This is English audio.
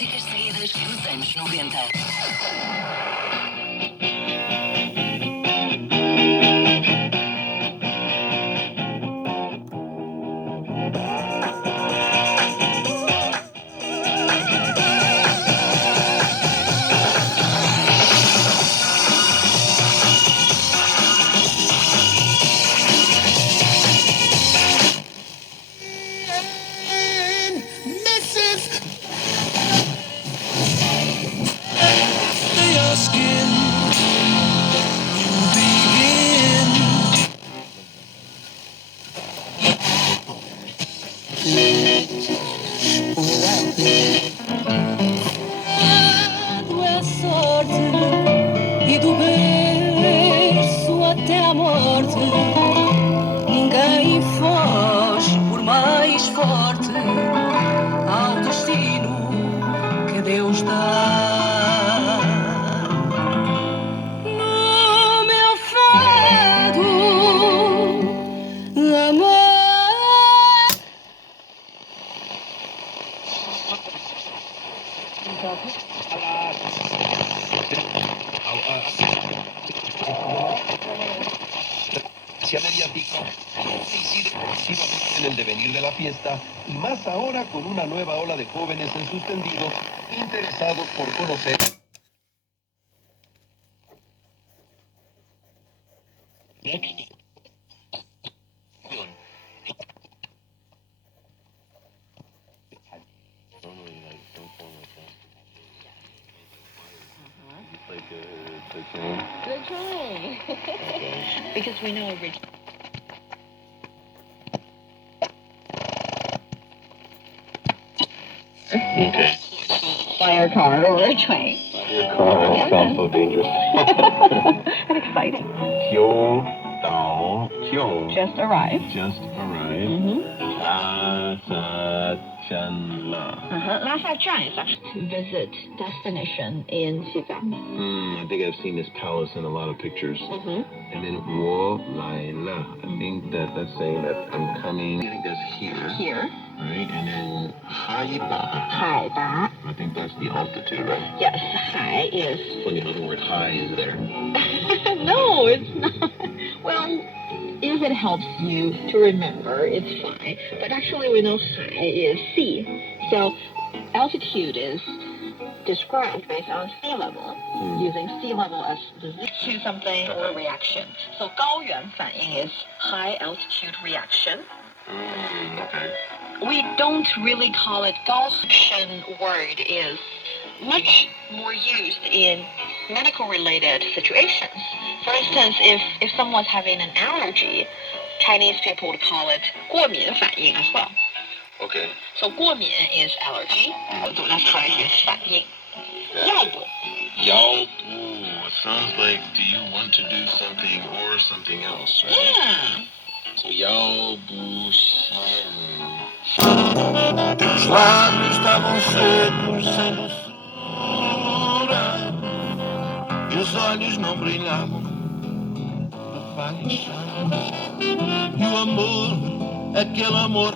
músicas seguidas dos anos 90. A sorte e do berço até a morte, ninguém foge por mais forte ao destino que Deus dá. No meu fado, amor. Mediático incide en el devenir de la fiesta y más ahora con una nueva ola de jóvenes en sus tendidos interesados por conocer. Good try. Because we know original. Okay. Fire car or a train. Your car sounds so dangerous. And exciting. Kyo Dao Kyo. Just arrived. Just arrived. Lhasa Zhan is actually visit destination in Xizang. I think I've seen this palace in a lot of pictures. And then Wo Lai La. I think that's saying that I'm coming. I think that's here. Here. Right? And then Hai Ba. Haiba. I think that's the altitude, right? Yes, Hai is. Funny how the word high is there. No, it's not. Well, if it helps you to remember, it's fine. But actually, we know Hai is sea. So altitude is described based on sea level, using sea level as the to something or reaction. So 高原反应 is high altitude reaction. Okay. We don't really call it 高深 word is much more used in medical related situations. For instance, if someone's having an allergy, Chinese people would call it 过敏反应 as well. Okay. So 过敏 is allergy. Let's try is 反应. 药补. Sounds like do you want to do something or something else, right? Yeah. So Yao Bu Teus lábios estavam secos sem doçura e os olhos não brilhavam de paixão. E o amor, aquele amor.